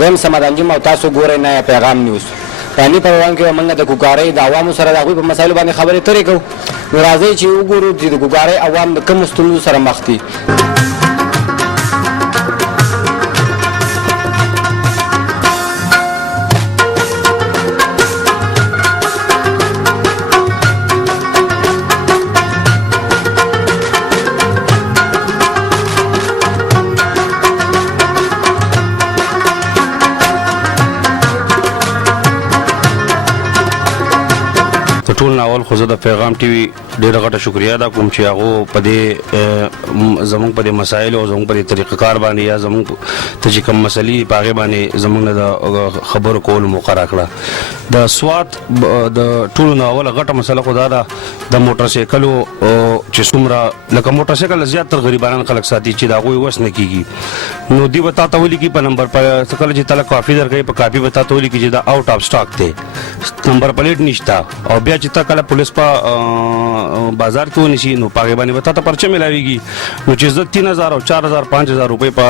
زم سمادان جما تاسو ګورئ نه پیغام نیوز پانی په وړاندې کې موږ د کوکارۍ د عوامو سره د هغوی په مسایلو باندې خبرې اترې کوو. نو راځئ چې وګورو چې د کوکارۍ عوام د کومو ستونزو سره مخ دي. ټول ناول خو زه د پیغام ټي وي ډېره غټه شکریا ادا کوم چې هغه په دې زموږ په دې مسایل او زموږ په دې طریقه کار باندې یا زموږ ته چې کوم مسلې په هغې باندې زموږ نه د خبرو کولو موقع راکړه. د سوات د ټولو نه اوله غټه مسله خو دا ده د موټر سایکلو چې څومره لکه موټر سایکل زیاتره غریبانان خلک ساتي چې د هغوی وس نه کېږي. نو دوی به تا ته ولیکي په نمبر کله چې تاله کافي درکوي په کاپي به تا ته ولیکي چې دا آوټ آف سټاک دی، نمبر پلیټ نشته. او بیا چې تا کله پولیس په بازار کې ونیسي نو په هغې باندې به تا ته پرچه میلاویږي. نو چې زه 3000 او 4000 5000 روپۍ په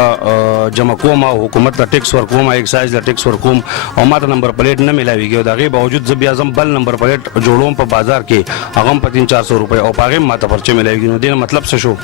جمع کوم او حکومت ته ټیکس ورکوم، ایکسایز ته ټیکس ورکوم او ما ته نمبر پلیټ نه میلاویږي او د هغې باوجود زه بیا ځم بل نمبر پلیټ جوړوم په بازار کې هغه هم په 300-400 روپۍ او په هغې هم ما ته پرچه میلاویږي. نو دې نه مطلب څه شو؟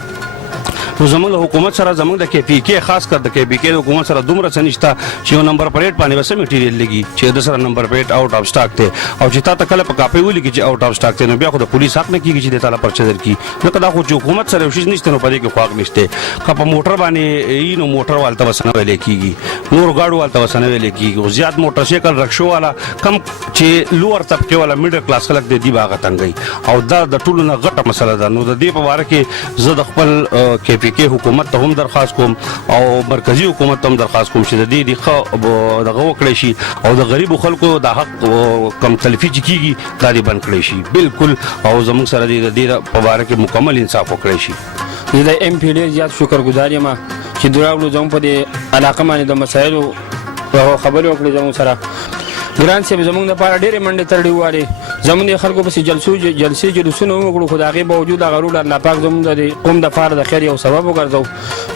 نو زموږ د حکومت سره زموږ د KPK خاص کر د KPK د حکومت سره دومره څه نشته چې یو نمبر پلیټ باندې به څه میټیریل لګي چې د سره نمبر پلیټ آوټ آف سټاک دی او چې تا ته کله په کاپۍ ولیکي چې آوټ آف سټاک دی نو بیا خو د پولیس حق نه کېږي چې دې تا له پرچه درکړي. ځکه دا خو چې حکومت سره یو شیز نشته نو په دې کې خو حق نشته. که په موټر باندې وي نو موټر والته به څه نه ویلی کېږي، نورو gaړو والته به څه نه ویلی کېږي. خو زیات موټر سایکل رکشو والا کم چې لوور طبقې والا میډل کلاس خلک دی به هغه تنګوي او دا د ټولو نه غټه مسله ده. نو د دې په باره کې زه د خپل KPK حکومت ته هم درخواست کوم او مرکزی حکومت ته هم درخواست کوم چې د دې ښه دغه وکړی شي او د غریبو خلکو د حق کم تلفي چې کېږي دا دې بند کړی شي بالکل او زموږ سره د دې په باره کې مکمل انصاف وکړی شي. زه د MP ډېر زیات شکرګزار یم چې دوی راغلو زموږ په دې علاقه باندې د مسایلو خبرې وکړې زموږ سره. ګران صاحب زموږ دپاره ډېرې منډې ترړې ووالې، زموږ د خلکو پسې جلسې جلوسونه وکړو خو د هغې باوجود هغه روډ الله پاک زموږ د قوم دپاره د خیر یو سبب وګرځو.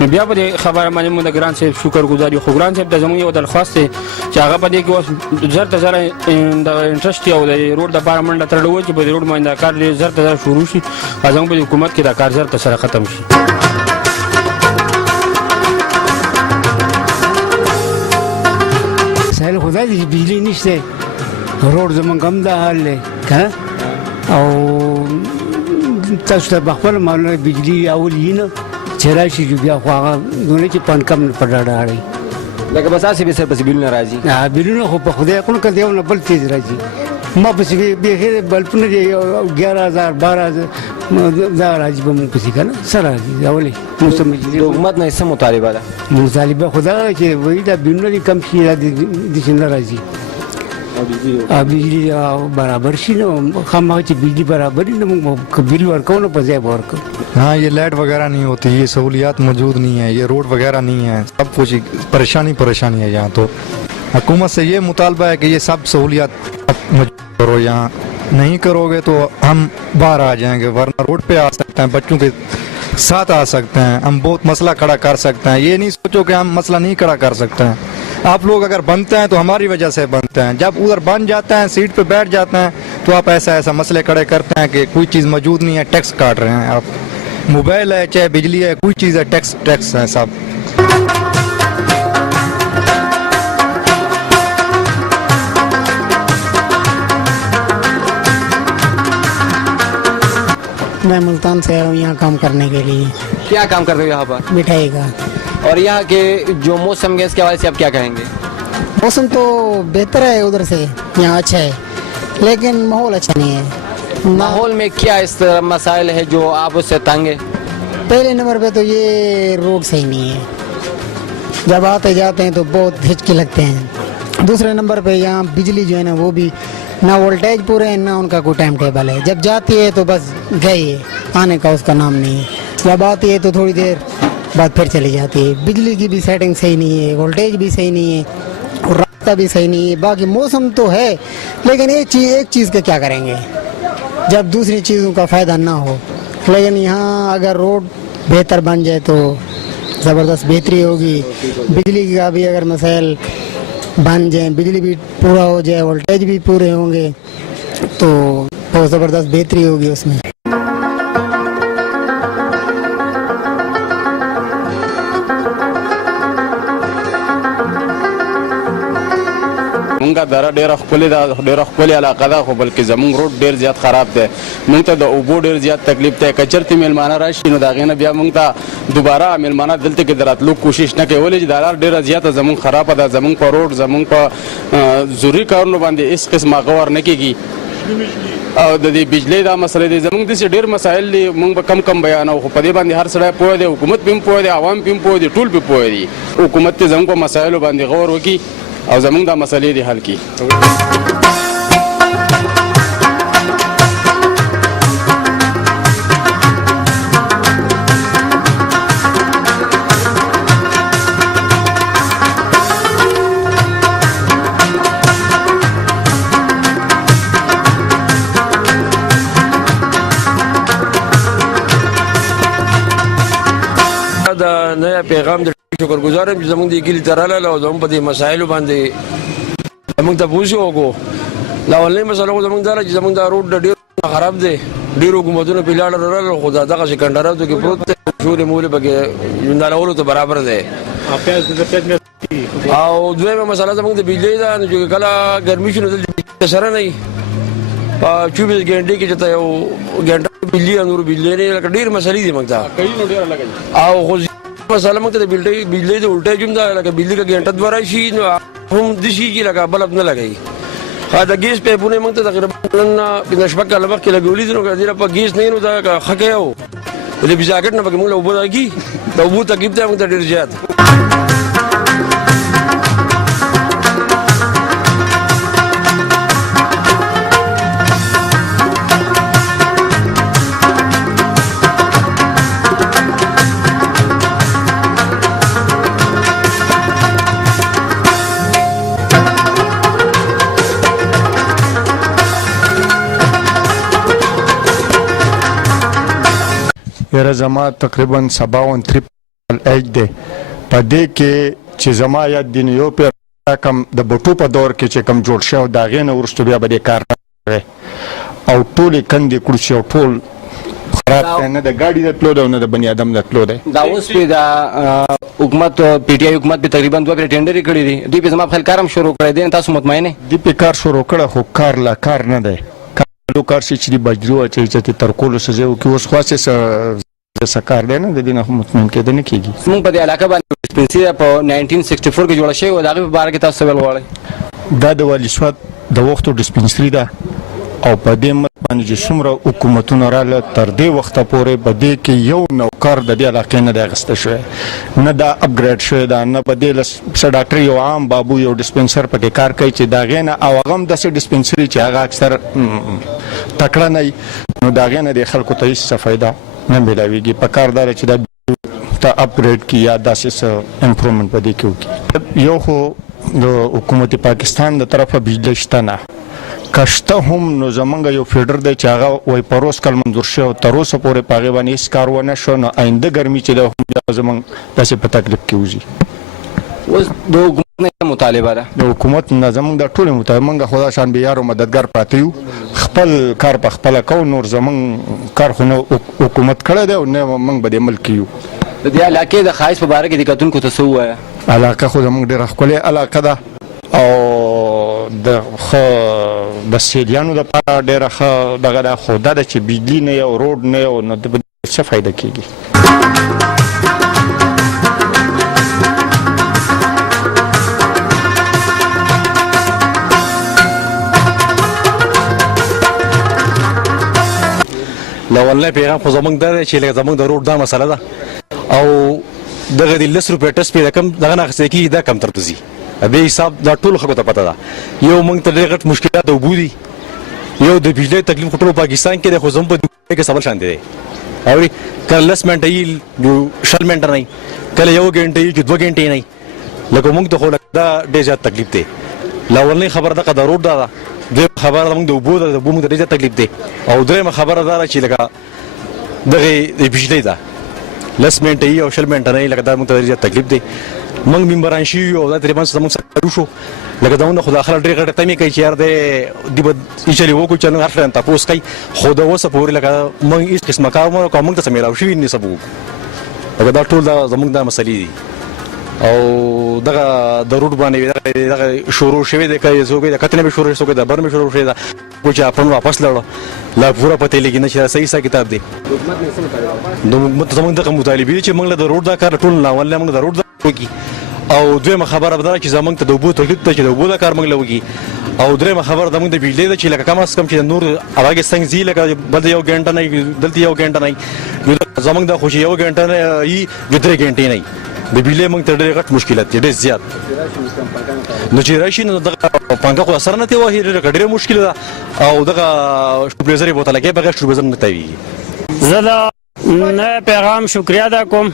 نو بیا په دې خبره باندې موږ د ګران صاحب شکرګزار یو. خو ګران صاحب ته زموږ یو درخواست دی چې هغه په دې کې اوس زر ته زره د انټرسټ او د روډ دپاره منډه ترړې وویل چې په دې روډ باندې دا کار زر ته زره شروع شي او زموږ په حکومت کې دا کار زر ته سره ختم شي. مسایل خدا دې بجلی نشته، روډ زمونږ هم دا حال دی که او تاسو ته به خپله معلومه بجلی اول وي نه چې راشي بیا خو هغه دونه چې پن کم نه په ډاډه اړوي. لکه بس هسې به سر پسې بیلونه راځي بیلونه خو په خدای کړو که د یو نه بل تیز راځي. ما پسې بیخي بلپونه دي 11000 12000 دا راځي به مونږ پسې که نه څه راځي دا ولې د حکومت نه څه مطالبه ده؟ مطالبه خو دا چې وایي دا بیلونه دې کم شي دا داسې نه راځي بجلی برابر شي نو خامخا چې بجلی برابر وي نو موږ بل ورکو نو په ځای به ورکو. हाँ ये लाइट वगैरह नहीं होती, ये सहूलियात मौजूद नहीं है, ये रोड वगैरह नहीं है, सब कुछ परेशानी है यहाँ. तो हुकूमत से ये मुतालबा है कि ये सब सहूलियात मौजूद करो. यहाँ नहीं करोगे तो हम बाहर आ जाएंगे, वरना रोड पे आ सकते हैं, बच्चों के साथ आ सकते हैं, हम बहुत मसला खड़ा कर सकते हैं. ये नहीं सोचो कि हम मसला नहीं खड़ा कर सकते हैं. आप लोग अगर बनते हैं तो हमारी वजह से बनते हैं. जब उधर बन जाते हैं सीट पे बैठ जाते हैं तो आप ऐसा मसले खड़े करते हैं कि कोई चीज़ मौजूद नहीं है, टैक्स काट रहे हैं आप. मोबाइल है चाहे बिजली है कोई चीज़ है टैक्स है सब. मैं मुल्तान से आया हूँ यहाँ काम करने के लिए. क्या काम कर रहे हो यहाँ पर? मिठाई का. और यहाँ के जो मौसम है इसके हवाले से आप क्या कहेंगे? मौसम तो बेहतर है उधर से, यहाँ अच्छा है लेकिन माहौल अच्छा नहीं है. माहौल में क्या इस तरह मसाइल है जो आप उससे तंग है? पहले नंबर पे तो ये रोड सही नहीं है, जब आते जाते हैं तो बहुत हिचके लगते हैं. दूसरे नंबर पे यहाँ बिजली जो है ना वो भी ना वोल्टेज पूरे है ना उनका कोई टाइम टेबल है. जब जाती है तो बस गई है, आने का उसका नाम नहीं है. जब आती है तो थोड़ी देर बाद फिर चली जाती है. बिजली की भी सेटिंग सही नहीं है, वोल्टेज भी सही नहीं है और रास्ता भी सही नहीं है. बाकी मौसम तो है लेकिन एक चीज़ का क्या करेंगे जब दूसरी चीज़ों का फ़ायदा ना हो. लेकिन यहाँ अगर रोड बेहतर बन जाए तो ज़बरदस्त बेहतरी होगी. बिजली का भी अगर मसाइल बन जाए, बिजली भी पूरा हो जाए, वोल्टेज भी पूरे होंगे तो बहुत ज़बरदस्त बेहतरी होगी उसमें। مونږه دره ډیره ښکلې ده، ډیره ښکلې علاقه ده، خو بلکې زمونږ روډ ډیر زیات خراب دی. مونږ ته د اوبو ډیر زیات تکلیف دی. که چېرته میلمانه راشي نو د هغې نه بیا مونږ ته دوباره میلمانه دلته کې د راتلو کوشش نه کوي، ولې چې دا لار ډیره زیاته زمونږ خرابه ده. زمونږ په روډ، زمونږ په ضروري کارونو باندې هېڅ قسمه غور نه کېږي. او د دې بجلی دا مسله دی، زمونږ داسې ډېر مسایل دي، مونږ به کم بیانو، خو په دې باندې هر سړی پوه دی، حکومت پې هم پوه دی، عوام پې هم پوه دي، ټول پې پوه دي. حکومت ته زمونږ په مسایلو باندې غور وکړي او زمونږ دا مسلې دې حل کړي. دا نیا پیغام د شکرګزار یم چې زموږ د کلي ته راغلل او زموږ په دې مسایلو باندې زموږ تپوس یې وکړو. اولنۍ مسله خو زموږ دا ده چې زموږ دا روډ ډېر خراب دی، ډېر حکومتونه پرې لاړل راغلل، خو دا دغسې کنډراتو کې پروت دی، شورې مورې پکې ژوندانولو ته برابر دی. او دویمه مسله زموږ د بجلۍ ده، نو چې کله ګرمي شي نو دلته بجلۍ سره نه وي، په 24 ګنټې کې چې ته یو ګنټه بجلي یا نور بجلۍ نه، لکه ډېر مسلې دي موږ ته. او خو مسله موږ ته د بجلۍ د وولټیج هم ده، لکه بجلي که ګنټه دوه راشي نو هم داسې کېږي لکه بلب نه لګوي. د ګیس پیپونه موږ ته تقریبا نن 15 کاله مخکې لګولي دي، نو که دې په ګیس نه وي نو دا ښه کوي. او د بجاکټ نه پکې موږ له اوبو راکړي، د اوبو تکلیف دی موږ ته ډېر زیات. یاره زما تقریبا 57 ایج دی، په دې کې چې زما یاد دی نو یو پیر کم د بټو په دور کې چې کم جوړ شو د هغې نه وروسته بیا به دې کار نه کوي او ټولې کندې کړوسي او ټول خراب دی، نه د ګاډي د تلو دی او نه د بني ادم د تلو دی. دا اوس پې د حکومت پی ټي آی حکومت پې تقریبا 2 پرې ټینډر یې کړي دي، دوی پې زما په خیال کار هم شروع کړی دی. تاسو مطمئن یې؟ دوی پې کار شروع کړی خو کار لا کار نه دی. کار شي چې د بجري واچوي چې تر کولو څه ځای وکړي، اوس خاصې څه کار دی نه، د دې نه مطمئن کېدل نه کېږي. زموږ په دې علاقه باندې ډسپنسري په 1964 کې جوړه شوې وه، د هغې په باره کې تاسو څه ویل غواړئ؟ دا د والي سوات د وختو ډسپنسري ده او په دې مت باندې چې څومره حکومتونه راغله تر دې وخته پورې په دې کې یو نوکر د دې علاقې نه دی اخیسته شوی، نه دا اپګریډ شوی ده، نه په دې څه ډاکټر یو عام بابو یو ډسپنسر پکې کار کوي چې د هغې نه، او هغه هم داسې ډسپنسري چې هغه اکثر تکړه نه وي، نو د هغې نه د خلکو ته هېڅ څه فایده نه میلاویږي. په کار دا چې دا ته اپګریډ کړي یا داسې څه امپرومنټ په دې کې وکړي. یو خو د حکومت پاکستان د طرفه بجلی شته نه، که شته هم نو زمونږ یو فیډر دی چې هغه وایي پروس کال منظور شوی او تر اوسه پورې په هغې باندې هېڅ کار ونه شو، نو آینده ګرمي چې ده بیا زمونږ داسې په تکلیف کې وځي. اوس د حکومت نه مطالبه ده، د حکومت نه زمونږ دا ټولې مطالبه، موږ خو دا شان بېیار او مددګار پراته یو، خپل کار په خپله کوو، نور زمونږ کار خو نه حکومت کړی دی او نه موږ به دې ملک یو. د دې علاقې د ښایست په باره کې د کتونکو ته څه ووایه؟ علاقه خو زمونږ ډېره ښکلې علاقه ده او د سیلیانو دپاره ډېره ښه دغه ده، خو دا ده چې بجلي نه یو روډ نه یو نو د څه فایده کېږي. لولنی پیغام خو زمونږ دا دی چې لکه زمونږ د روډ دا مسله ده او دغه د 10 روپۍ ټسټ پې د کم دغه نه اخیستل کېږي، دا کم تر ته ځي. دې حساب دا ټولو خلکو ته پته ده. یو موږ ته ډېر غټ مشکلات د اوبو دي، یو د بجلۍ تکلیف خو ټول پاکستان کې دی، خو زموږ په دبۍ کې سبل شانتې دی. اوري کله 10 منټه یي جو 20 منټه نه وي، کله 1 ګنټه یي چې 2 ګنټې نه وي، لکه موږ ته خو دا ډېر زیات تکلیف دی. لولنۍ خبره دغه د روډ دا ده، دویمه خبره زموږ د اوبو ده، د اوبو موږ ته ډېر زیات تکلیف دی. او درېیمه خبره دا ده چې لکه دغې د بجلۍ ده 10 منټه یي او 20 منټه نه وي، لکه دا موږ ته ډېر زیات تکلیف دی. موږ ممبران شي او دا تقریبا زموږ سره شو لکه داونه خو داخله ډېر غټه تمې کوي چې یار دی به ایچلې وکړو چې نن هر ټرن تاسو کوي خو دا وسه پورې لکه موږ هیڅ قسمه کار موږ ته سمېلاو شوي نه سبو لکه دا ټول دا زموږ د مسلې دي او دغه د روډ باندې دغه شروع شوی دی که څوک د کتنې به شروع شوی د بر مې شروع شوی دا کو چې خپل واپس لاړو لا پورا پته لګی نه چې صحیح حساب کتاب دی نو زموږ دغه مطالبه دي چې موږ له روډ دا کار ټول نه ولې موږ د روډ وکي او دویمه خبره ده چې زمونږ ته د اوبو تکلیف ته چې د اوبو دا کار موږ لوږي او درېمه خبره د موږ د بجلی ده چې لکه کم از کم چې نور هغه څنګه زی لکه بل یو غنټه نه دلته یو غنټه نه زمونږ د خوشي یو غنټه نه یي د 3 غنټې نه د بجلی موږ ته ډېر غټ مشکلات دي ډېر زیات نو چې راشي نو دغه پنګه خو اثر نه دی وایي ډېر مشکل ده او دغه شوبلیزري بوتل کې بغیر شوبلیزر نه تاوي زه نه پیغام شکریا ادا کوم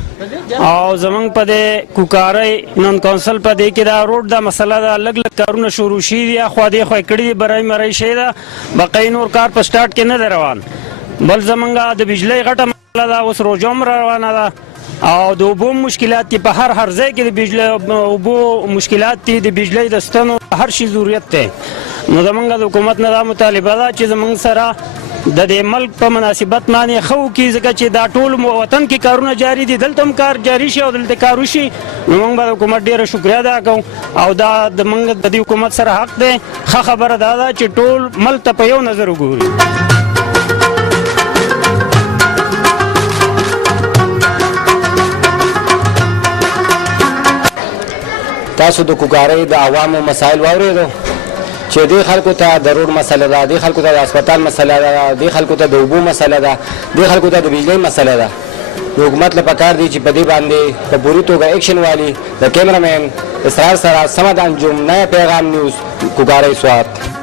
او زمونږ په دې کوکارۍ نن کونسل په دې کې دا روډ دا مسله دا لګ لګ کارونه شروع شي دي خو دې خو کړي برای مرای شي دا بقای نور کار په سٹارټ کې نه روان بل زمونږه د بجلی غټه مسله دا اوس روزوم روانه ده او د اوبو مشکلات دي په هر ځای کې د بجلی اوبو مشکلات دي د بجلی د ستنو هر شي ضرورت دی نو زمونږ د حکومت نه دا مطالبه ده چې زمونږ سره د دې ملک په مناسبت باندې خو کې ځکه چې دا ټول وطن کې کارونه جاری دي دلته هم کار جاری شي او دلته کار وشي نو موږ به حکومت ډیره شکریا ادا کوو او دا د موږ د دې حکومت سره حق دی ښه خبره دا ده چې ټول ملک ته په یو نظر وګوري تاسو د کوکارۍ د عوامو مسایل واورېدو چې دې خلکو ته د روډ مسله ده دې خلکو ته د هسپتال مسله ده دې خلکو ته د اوبو مسله ده دې خلکو ته د بجلی مسله ده نو حکومت له پکار دی چې په دې باندې په پوری توګه ایکشن والی د کیمرامین اسرار سره سمد انجم نیا پیغام نیوز کوکارۍ سوات